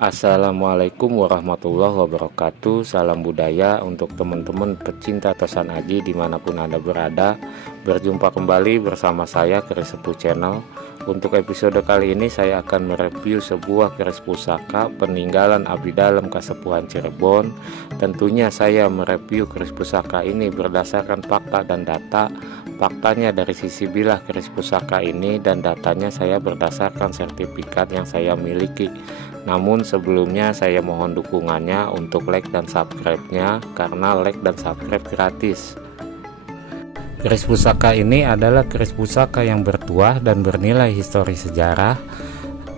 Assalamualaikum warahmatullahi wabarakatuh. Salam budaya untuk teman-teman pecinta Tosan Aji dimanapun Anda berada. Berjumpa kembali bersama saya Keris Sepuh Channel. Untuk episode kali ini saya akan mereview sebuah keris pusaka peninggalan abdi dalam Kasepuhan Cirebon. Tentunya saya mereview keris pusaka ini berdasarkan fakta dan data. Faktanya dari sisi bilah keris pusaka ini, dan datanya saya berdasarkan sertifikat yang saya miliki. Namun sebelumnya saya mohon dukungannya untuk like dan subscribe-nya, karena like dan subscribe gratis. Keris pusaka ini adalah keris pusaka yang bertuah dan bernilai histori sejarah.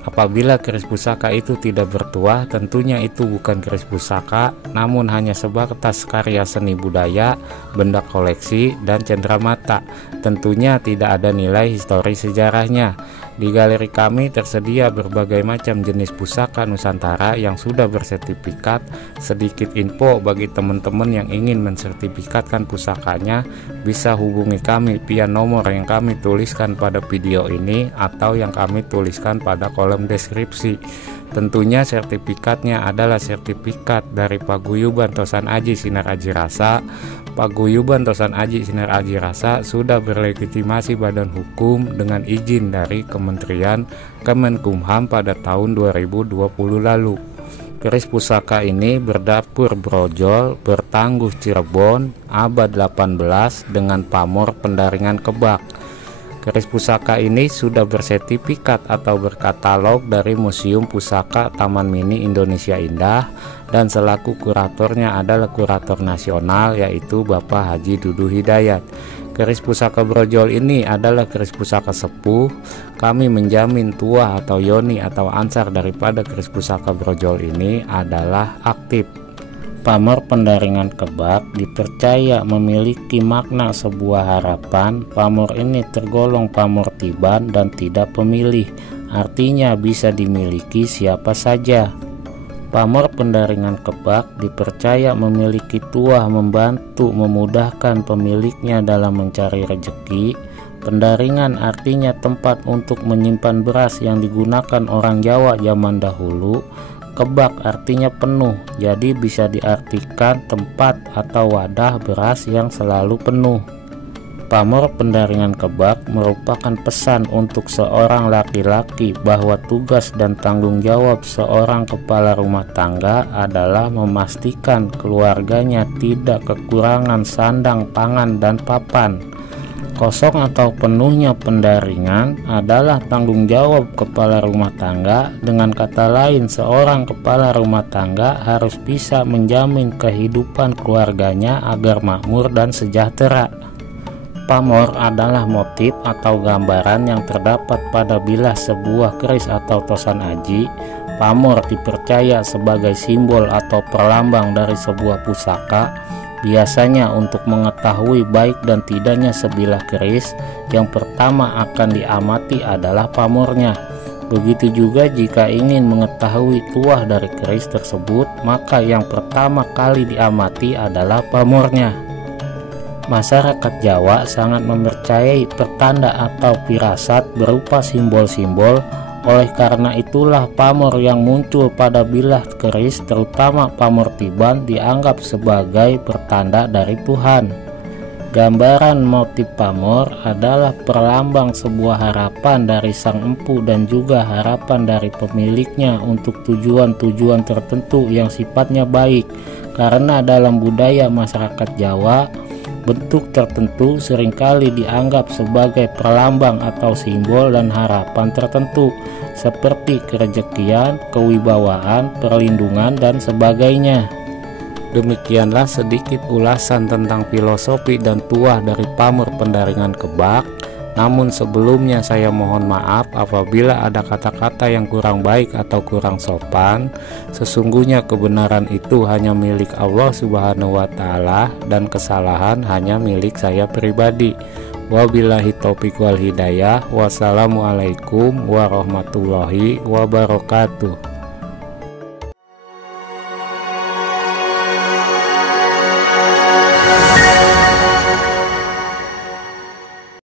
Apabila keris pusaka itu tidak bertuah, tentunya itu bukan keris pusaka, namun hanya sebatas karya seni budaya, benda koleksi, dan cenderamata. Tentunya tidak ada nilai histori sejarahnya. Di galeri kami tersedia berbagai macam jenis pusaka Nusantara yang sudah bersertifikat. Sedikit info bagi teman-teman yang ingin mensertifikatkan pusakanya, bisa hubungi kami via nomor yang kami tuliskan pada video ini atau yang kami tuliskan pada kolom deskripsi. Tentunya sertifikatnya adalah sertifikat dari Paguyuban Tosan Aji Sinar Aji Rasa. Paguyuban Tosan Aji Sinar Aji Rasa sudah berlegitimasi badan hukum dengan izin dari Kementerian Kemenkumham pada tahun 2020 lalu. Keris pusaka ini berdapur brojol bertangguh Cirebon abad 18 dengan pamor pendaringan kebak. Keris pusaka ini sudah bersertifikat atau berkatalog dari Museum Pusaka Taman Mini Indonesia Indah, dan selaku kuratornya adalah kurator nasional yaitu Bapak Haji Dudu Hidayat. Keris pusaka brojol ini adalah keris pusaka sepuh. Kami menjamin tuah atau yoni atau ansar daripada keris pusaka brojol ini adalah aktif. Pamor pendaringan kebak dipercaya memiliki makna sebuah harapan. Pamor ini tergolong pamor tiban dan tidak pemilih, artinya bisa dimiliki siapa saja. Pamor pendaringan kebak dipercaya memiliki tuah membantu memudahkan pemiliknya dalam mencari rezeki. Pendaringan artinya tempat untuk menyimpan beras yang digunakan orang Jawa zaman dahulu. Kebak artinya penuh, jadi bisa diartikan tempat atau wadah beras yang selalu penuh. Pamor pendaringan kebak merupakan pesan untuk seorang laki-laki bahwa tugas dan tanggung jawab seorang kepala rumah tangga adalah memastikan keluarganya tidak kekurangan sandang, pangan, dan papan. Kosong atau penuhnya pendaringan adalah tanggung jawab kepala rumah tangga. Dengan kata lain, seorang kepala rumah tangga harus bisa menjamin kehidupan keluarganya agar makmur dan sejahtera. Pamor adalah motif atau gambaran yang terdapat pada bilah sebuah keris atau tosan aji. Pamor dipercaya sebagai simbol atau perlambang dari sebuah pusaka. Biasanya untuk mengetahui baik dan tidaknya sebilah keris, yang pertama akan diamati adalah pamornya. Begitu juga jika ingin mengetahui tuah dari keris tersebut, maka yang pertama kali diamati adalah pamornya. Masyarakat Jawa sangat mempercayai pertanda atau firasat berupa simbol-simbol. Oleh karena itulah pamor yang muncul pada bilah keris, terutama pamor tiban, dianggap sebagai pertanda dari Tuhan. Gambaran motif pamor adalah perlambang sebuah harapan dari sang empu dan juga harapan dari pemiliknya untuk tujuan-tujuan tertentu yang sifatnya baik. Karena dalam budaya masyarakat Jawa, bentuk tertentu seringkali dianggap sebagai perlambang atau simbol dan harapan tertentu, seperti kerejekian, kewibawaan, perlindungan, dan sebagainya. Demikianlah sedikit ulasan tentang filosofi dan tuah dari pamor pendaringan kebak. Namun sebelumnya saya mohon maaf apabila ada kata-kata yang kurang baik atau kurang sopan. Sesungguhnya kebenaran itu hanya milik Allah Subhanahu wa Ta'ala, dan kesalahan hanya milik saya pribadi. Wabillahi taufiq wal hidayah. Wassalamualaikum warahmatullahi wabarakatuh.